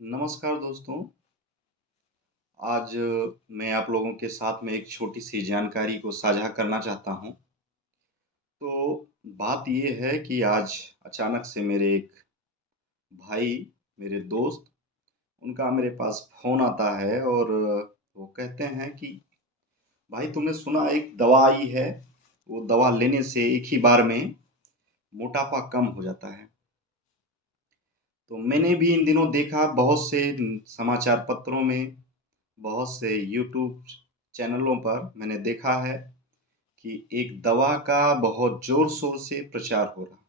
नमस्कार दोस्तों। आज मैं आप लोगों के साथ में एक छोटी-सी जानकारी को साझा करना चाहता हूँ। तो बात ये है कि आज अचानक से मेरे एक भाई, मेरे दोस्त, उनका मेरे पास फ़ोन आता है और वो कहते हैं कि भाई तुमने सुना एक दवा आई है, वो दवा लेने से एक ही बार में मोटापा कम हो जाता है। तो मैंने भी इन दिनों देखा बहुत से समाचार पत्रों में, बहुत से यूट्यूब चैनलों पर मैंने देखा है कि एक दवा का बहुत ज़ोर-शोर से प्रचार हो रहा है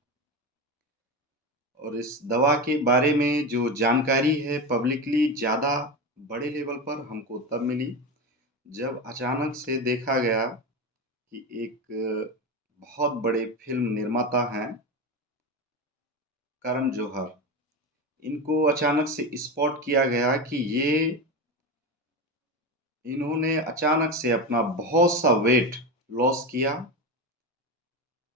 और इस दवा के बारे में जो जानकारी है पब्लिकली ज़्यादा बड़े लेवल पर हमको तब मिली, जब अचानक से देखा गया कि एक बहुत बड़े फ़िल्म निर्माता हैं, करण जौहर। इनको अचानक से स्पॉट किया गया कि इन्होंने अचानक से अपना बहुत सा वेट लॉस किया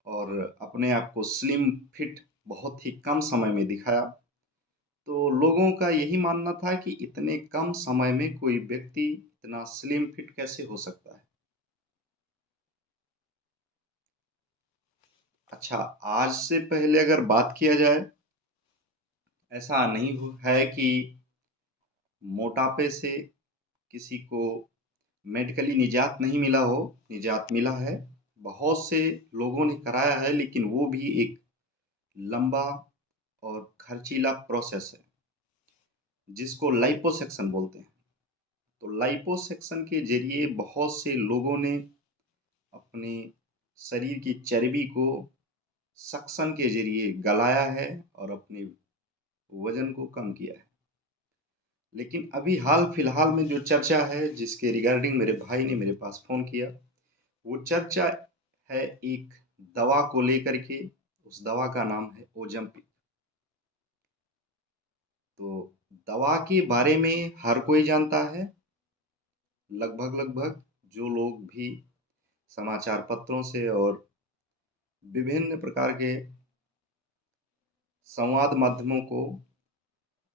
और अपने आप को स्लिम फिट बहुत ही कम समय में दिखाया। तो लोगों का यही मानना था कि इतने कम समय में कोई व्यक्ति इतना स्लिम फिट कैसे हो सकता है। अच्छा, आज से पहले अगर बात किया जाए, ऐसा नहीं है कि मोटापे से किसी को मेडिकली निजात नहीं मिला हो, निजात मिला है। बहुत से लोगों ने कराया है लेकिन वो भी एक लंबा और खर्चीला प्रोसेस है, जिसको लाइपोसक्शन बोलते हैं। तो लाइपोसक्शन के ज़रिए बहुत से लोगों ने अपने शरीर की चर्बी को सक्शन के ज़रिए गलाया है और अपने वज़न को कम किया है। लेकिन अभी हाल-फिलहाल में जो चर्चा है, जिसके रिगार्डिंग मेरे भाई ने मेरे पास फ़ोन किया, वो चर्चा है एक दवा को लेकर के, उस दवा का नाम है ओज़ेम्पिक। तो दवा के बारे में हर कोई जानता है, लगभग-लगभग जो लोग भी समाचार पत्रों से और विभिन्न प्रकार के संवाद माध्यमों को,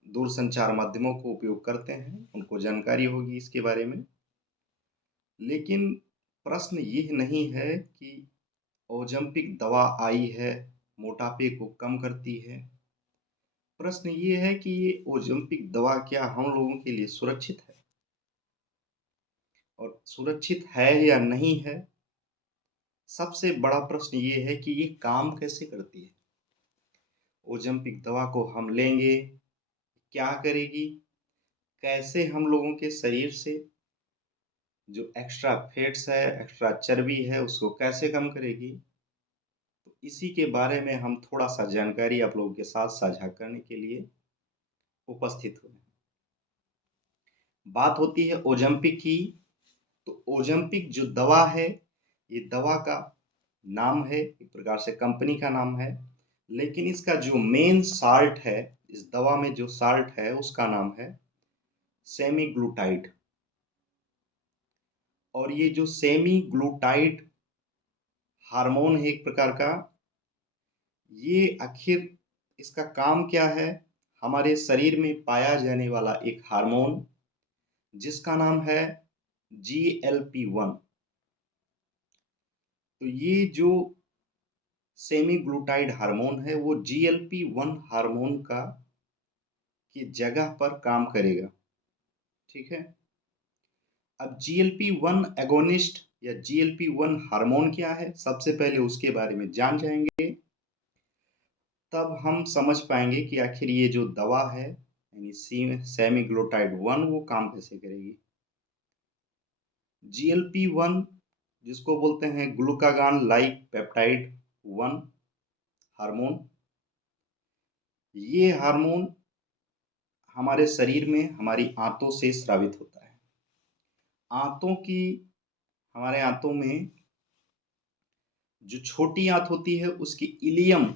दूरसंचार माध्यमों को उपयोग करते हैं, उनको जानकारी होगी इसके बारे में। लेकिन प्रश्न ये नहीं है कि ओज़ेम्पिक दवा आई है, मोटापे को कम करती है। प्रश्न ये है कि ये ओज़ेम्पिक दवा क्या हम लोगों के लिए सुरक्षित है? और सुरक्षित है या नहीं है? सबसे बड़ा प्रश्न ये है कि ये काम कैसे करती है? ओज़ेम्पिक दवा को हम लेंगे, क्या करेगी? कैसे हम लोगों के शरीर से जो एक्स्ट्रा फैट्स है, एक्स्ट्रा चर्बी है, उसको कैसे कम करेगी? तो इसी के बारे में हम थोड़ा-सा जानकारी आप लोगों के साथ साझा करने के लिए उपस्थित हुए हैं। बात होती है ओज़ेम्पिक की, तो ओज़ेम्पिक जो दवा है, ये दवा का नाम है, एक प्रकार से कंपनी का नाम है, लेकिन इसका जो मेन साल्ट है, इस दवा में जो साल्ट है, उसका नाम है सेमीग्लूटाइड। और ये जो सेमीग्लूटाइड हार्मोन है एक प्रकार का, ये आखिर इसका काम क्या है? हमारे शरीर में पाया जाने वाला एक हार्मोन जिसका नाम है GLP-1। तो ये जो सेमीग्लूटाइड हार्मोन है, वो GLP-1 हार्मोन का की जगह पर काम करेगा, ठीक है? अब GLP-1 एगोनिस्ट या GLP-1 हार्मोन क्या है? सबसे पहले उसके बारे में जान जाएँगे, तब हम समझ पाएँगे कि आखिर ये जो दवा है, यानी सेमीग्लूटाइड 1 वो काम कैसे करेगी। GLP-1 जिसको बोलते हैं ग्लूकागॉन लाइक पेप्टाइड 1 हार्मोन, ये हार्मोन हमारे शरीर में हमारी आंतों से स्रावित होता है। आंतों की हमारे आंतों में जो छोटी आंत होती है उसकी इलियम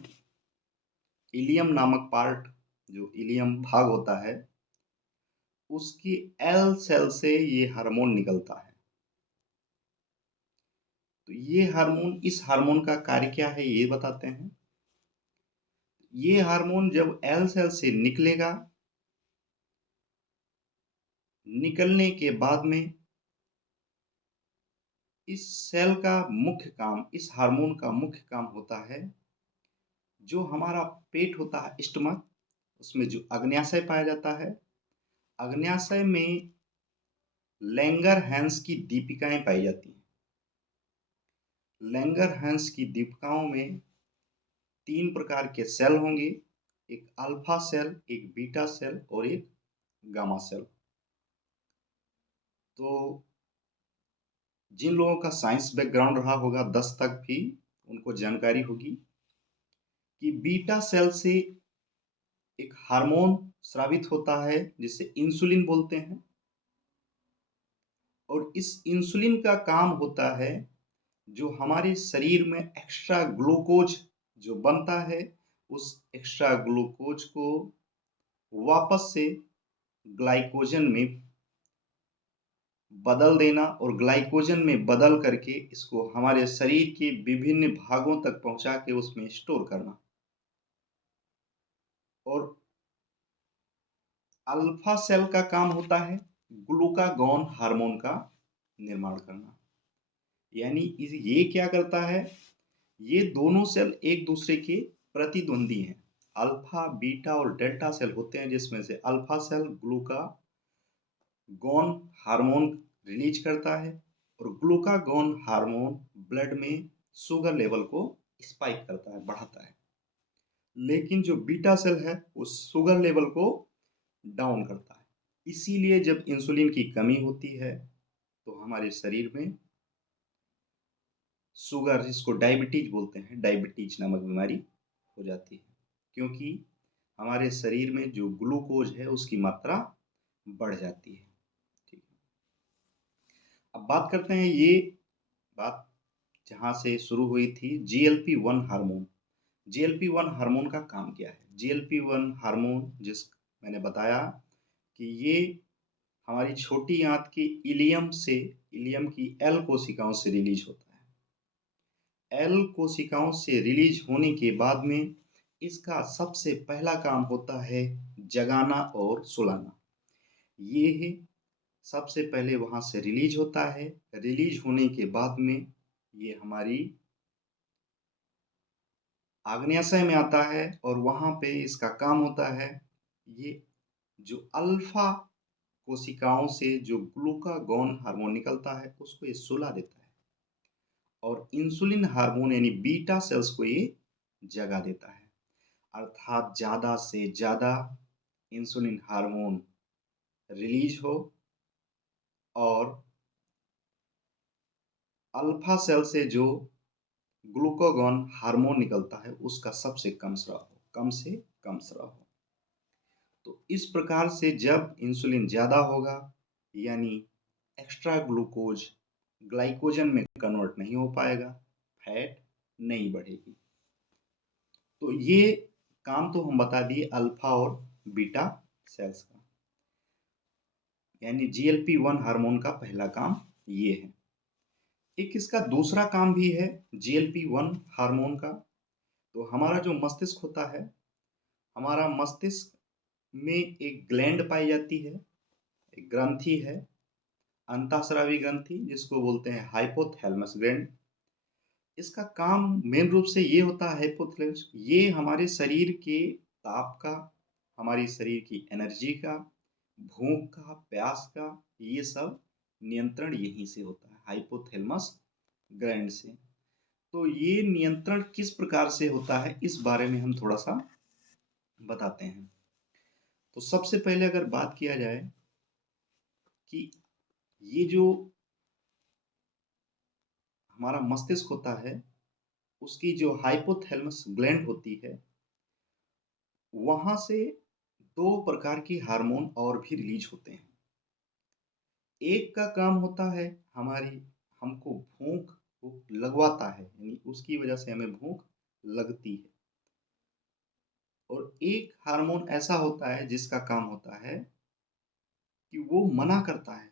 इलियम नामक पार्ट, जो इलियम भाग होता है, उसकी एल सेल से ये हार्मोन निकलता है। तो ये हार्मोन, इस हार्मोन का कार्य क्या है ये बताते हैं। ये हार्मोन जब एल सेल से निकलेगा निकलने के बाद में इस सेल का मुख्य काम, इस हार्मोन का मुख्य काम होता है, जो हमारा पेट होता है स्टमक, उसमें जो अग्न्याशय पाया जाता है, अग्न्याशय में लैंगर-हैंस की दीपिकाएँ पाई जाती हैं। लैंगर-हैंस की दीपिकाओं में 3 प्रकार के सेल होंगे, एक अल्फा सेल, एक बीटा सेल और एक गामा सेल। तो जिन लोगों का साइंस बैकग्राउंड रहा होगा 10 तक भी उनको जानकारी होगी कि बीटा सेल से एक हार्मोन स्रावित होता है जिसे इंसुलिन बोलते हैं और इस इंसुलिन का काम होता है जो हमारे शरीर में एक्स्ट्रा ग्लूकोज जो बनता है उस एक्स्ट्रा ग्लूकोज को वापस से ग्लाइकोजन में बदल देना और ग्लाइकोजन में बदल करके इसको हमारे शरीर के विभिन्न भागों तक पहुंचा के उसमें स्टोर करना। और अल्फा सेल का काम होता है ग्लूकागॉन हार्मोन का निर्माण करना। यानी ये क्या करता है, ये दोनों सेल एक दूसरे के प्रतिद्वंदी हैं। अल्फा, बीटा और डेल्टा सेल होते हैं जिसमें से alpha cell glucagon hormone release करता है और ग्लूकागॉन हार्मोन ब्लड में शुगर लेवल को स्पाइक करता है, बढ़ाता है। लेकिन जो बीटा सेल है वो शुगर लेवल को डाउन करता है। इसीलिए जब इंसुलिन की कमी होती है तो हमारे शरीर में शुगर, जिसको डायबिटीज बोलते हैं, डायबिटीज नामक बीमारी हो जाती है, क्योंकि हमारे शरीर में जो ग्लूकोज है उसकी मात्रा बढ़ जाती है। ठीक है, अब बात करते हैं, ये बात जहाँ से शुरू हुई थी, GLP-1 हार्मोन। GLP-1 हार्मोन का काम क्या है? GLP-1 हार्मोन, जिस मैंने बताया कि ये हमारी छोटी आंत की इलियम की एल कोशिकाओं से रिलीज होता है। एल कोशिकाओं से रिलीज होने के बाद में इसका सबसे पहला काम होता है जगाना और सुलाना। ये है सबसे पहले वहाँ से रिलीज होता है। रिलीज होने के बाद में ये हमारी आग्नेयाशय में आता है और वहाँ पे इसका काम होता है, ये जो अल्फा कोशिकाओं से जो ग्लूकागॉन हार्मोन निकलता है उसको ये सुला देता है और इंसुलिन हार्मोन यानी बीटा सेल्स को ये जगा देता है। अर्थात ज़्यादा से ज़्यादा इंसुलिन हार्मोन रिलीज हो और अल्फा सेल से जो ग्लूकागॉन हार्मोन निकलता है उसका सबसे कम स्राव हो, कम से कम स्राव हो। तो इस प्रकार से जब इंसुलिन ज़्यादा होगा यानी एक्स्ट्रा ग्लूकोज ग्लाइकोजन में कन्वर्ट नहीं हो पाएगा, फैट नहीं बढ़ेगी। तो ये काम तो हम बता दिए अल्फा और बीटा सेल्स का, यानी GLP-1 हार्मोन का पहला काम ये है। एक इसका दूसरा काम भी है GLP-1 हार्मोन का। तो हमारा जो मस्तिष्क होता है, हमारा मस्तिष्क में एक ग्लैंड पाई जाती है, एक ग्रंथि है, अंतःस्रावी ग्रंथि, जिसको बोलते हैं हाइपोथैलेमस ग्लैंड। इसका काम मेन रूप से ये होता है, हाइपोथैलेमस, ये हमारे शरीर के ताप का, हमारी शरीर की एनर्जी का, भूख का, प्यास का, ये सब नियंत्रण यहीं से होता है, हाइपोथैलेमस ग्लैंड से। तो ये नियंत्रण किस प्रकार से होता है इस बारे में हम थोड़ा सा बताते हैं। तो सबसे पहले अगर बात किया जाए कि ये जो हमारा मस्तिष्क होता है उसकी जो हाइपोथैलेमस ग्लैंड होती है, वहां से 2 प्रकार की हार्मोन और भी रिलीज होते हैं। एक का काम होता है हमारी, हमको भूख लगवाता है, यानी उसकी वजह से हमें भूख लगती है। और एक हार्मोन ऐसा होता है जिसका काम होता है कि वो मना करता है,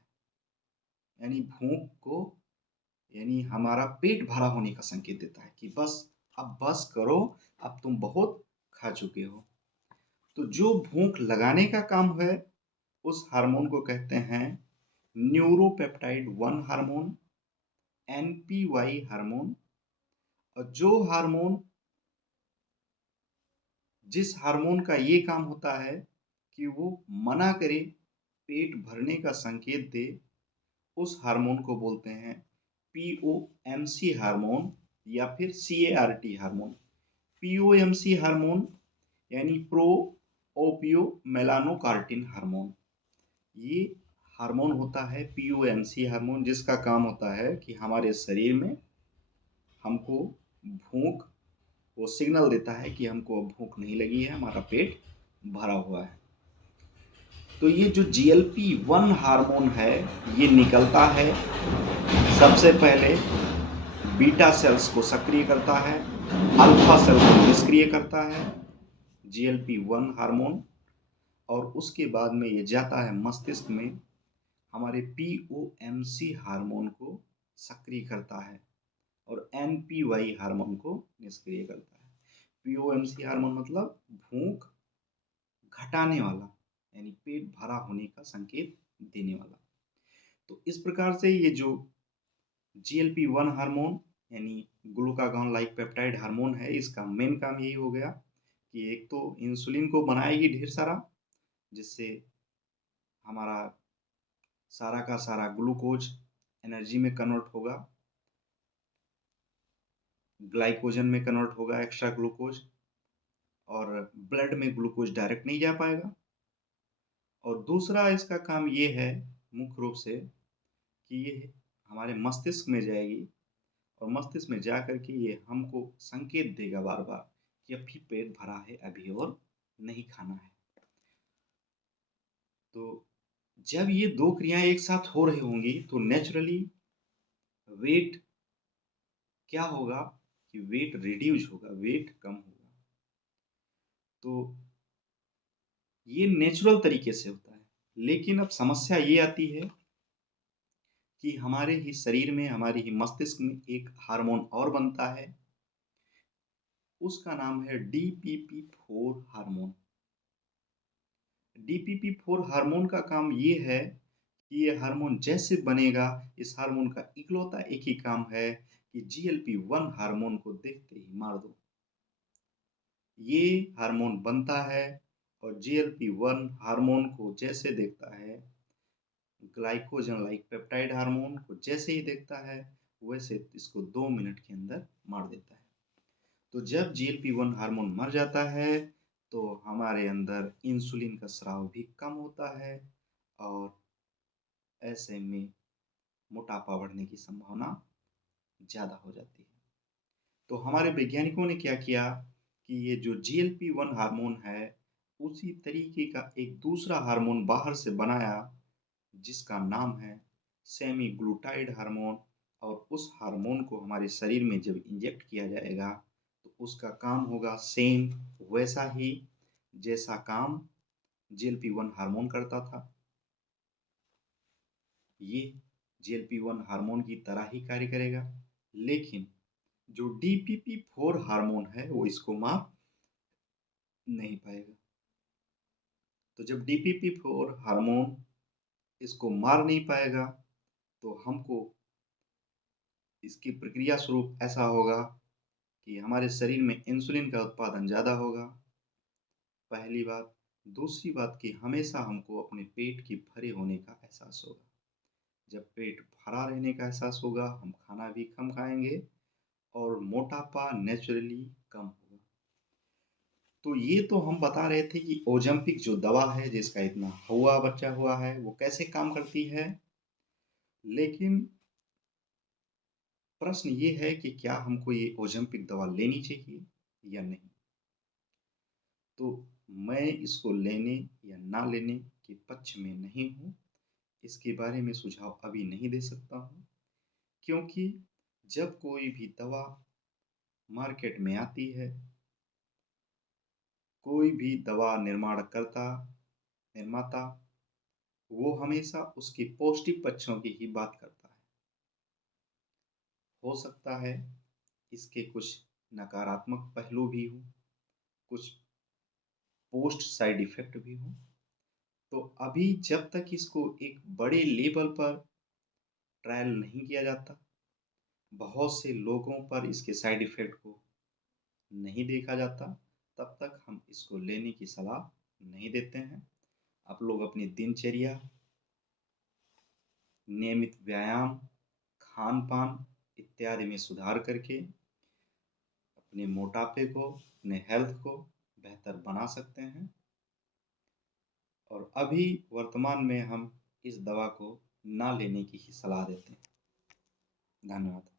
यानी भूख को, यानी हमारा पेट भरा होने का संकेत देता है कि बस, अब बस करो, अब तुम बहुत खा चुके हो। तो जो भूख लगाने का काम है उस हार्मोन को कहते हैं न्यूरोपेप्टाइड 1 हार्मोन, एनपीवाई हार्मोन। और जिस हार्मोन का ये काम होता है कि वो मना करे, पेट भरने का संकेत दे, उस हार्मोन को बोलते हैं पीओएमसी हार्मोन या फिर सीएआरटी हार्मोन। पीओएमसी हार्मोन यानी प्रो ओपियो मेलानोकार्टिन हार्मोन। ये हार्मोन होता है पीओएमसी हार्मोन, जिसका काम होता है कि हमारे शरीर में हमको भूख, वो सिग्नल देता है कि हमको अब भूख नहीं लगी है, हमारा पेट भरा हुआ है। तो ये जो GLP-1 हार्मोन है, ये निकलता है सबसे पहले बीटा सेल्स को सक्रिय करता है, अल्फा सेल को निष्क्रिय करता है, GLP-1 हार्मोन। और उसके बाद में ये जाता है मस्तिष्क में, हमारे पीओएमसी हार्मोन को सक्रिय करता है और एनपीवाई हार्मोन को निष्क्रिय करता है। पीओएमसी हार्मोन मतलब भूख घटाने वाला, यानी पेट भरा होने का संकेत देने वाला। तो इस प्रकार से ये जो GLP-1 हार्मोन यानी ग्लूकागॉन लाइक पेप्टाइड हार्मोन है, इसका मेन काम यही हो गया कि एक तो इंसुलिन को बनाएगी ढेर सारा, जिससे हमारा सारा का सारा ग्लूकोज एनर्जी में कन्वर्ट होगा, ग्लाइकोजन में कन्वर्ट होगा, एक्स्ट्रा ग्लूकोज, और ब्लड में ग्लूकोज डायरेक्ट नहीं जा पाएगा। और दूसरा इसका काम ये है मुख्य रूप से कि ये हमारे मस्तिष्क में जाएगी और मस्तिष्क में जा कर के ये हमको संकेत देगा बार बार कि अभी पेट भरा है, अभी और नहीं खाना है। तो जब ये दो क्रियाएं एक साथ हो रही होंगी तो नेचुरली वेट क्या होगा कि वेट रिड्यूस होगा, वेट कम होगा। तो ये नेचुरल तरीके से होता है। लेकिन अब समस्या ये आती है कि हमारे ही शरीर में, हमारे ही मस्तिष्क में एक हार्मोन और बनता है, उसका नाम है DPP-4 हार्मोन। DPP-4 हार्मोन का काम ये है कि ये हार्मोन जैसे बनेगा, इस हार्मोन का इकलौता एक ही काम है कि GLP-1 हार्मोन को देखते ही मार दो। ये हार्मोन बनता है और GLP-1 हार्मोन को जैसे देखता है, ग्लाइकोजन लाइक पेप्टाइड हार्मोन को जैसे ही देखता है, वैसे इसको 2 मिनट के अंदर मार देता है। तो जब GLP-1 हार्मोन मर जाता है तो हमारे अंदर इंसुलिन का स्राव भी कम होता है और ऐसे में मोटापा बढ़ने की संभावना ज़्यादा हो जाती है। तो हमारे वैज्ञानिकों ने क्या किया कि ये जो GLP-1 हार्मोन है, उसी तरीके का एक दूसरा हार्मोन बाहर से बनाया, जिसका नाम है सेमीग्लूटाइड हार्मोन। और उस हार्मोन को हमारे शरीर में जब इंजेक्ट किया जाएगा तो उसका काम होगा सेम वैसा ही जैसा काम GLP-1 हार्मोन करता था। ये GLP-1 हार्मोन की तरह ही कार्य करेगा, लेकिन जो DPP-4 हार्मोन है वो इसको मार नहीं पाएगा। तो जब DPP-4 हार्मोन इसको मार नहीं पाएगा तो हमको इसकी प्रक्रिया स्वरूप ऐसा होगा कि हमारे शरीर में इंसुलिन का उत्पादन ज़्यादा होगा, पहली बात। दूसरी बात कि हमेशा हमको अपने पेट के भरे होने का एहसास होगा। जब पेट भरा रहने का एहसास होगा, हम खाना भी कम खाएँगे और मोटापा नेचुरली कम होगा। तो ये तो हम बता रहे थे कि ओज़ेम्पिक जो दवा है, जिसका इतना हौवा बचा हुआ है, वो कैसे काम करती है। लेकिन प्रश्न ये है कि क्या हमको ये ओज़ेम्पिक दवा लेनी चाहिए या नहीं? तो मैं इसको लेने या ना लेने के पक्ष में नहीं हूँ। इसके बारे में सुझाव अभी नहीं दे सकता हूँ, क्योंकि जब कोई भी दवा मार्केट में आती है, कोई भी दवा निर्माता, वो हमेशा उसके पौष्टिक पक्षों की ही बात करता है। हो सकता है इसके कुछ नकारात्मक पहलू भी हों, कुछ पोस्ट साइड इफ़ेक्ट भी हों, तो अभी जब तक इसको एक बड़े लेवल पर ट्रायल नहीं किया जाता, बहुत से लोगों पर इसके साइड इफ़ेक्ट को नहीं देखा जाता, तब तक हम इसको लेने की सलाह नहीं देते हैं। आप लोग अपनी दिनचर्या, नियमित व्यायाम, खान-पान इत्यादि में सुधार करके अपने मोटापे को, अपने हेल्थ को बेहतर बना सकते हैं और अभी वर्तमान में हम इस दवा को ना लेने की ही सलाह देते हैं। धन्यवाद।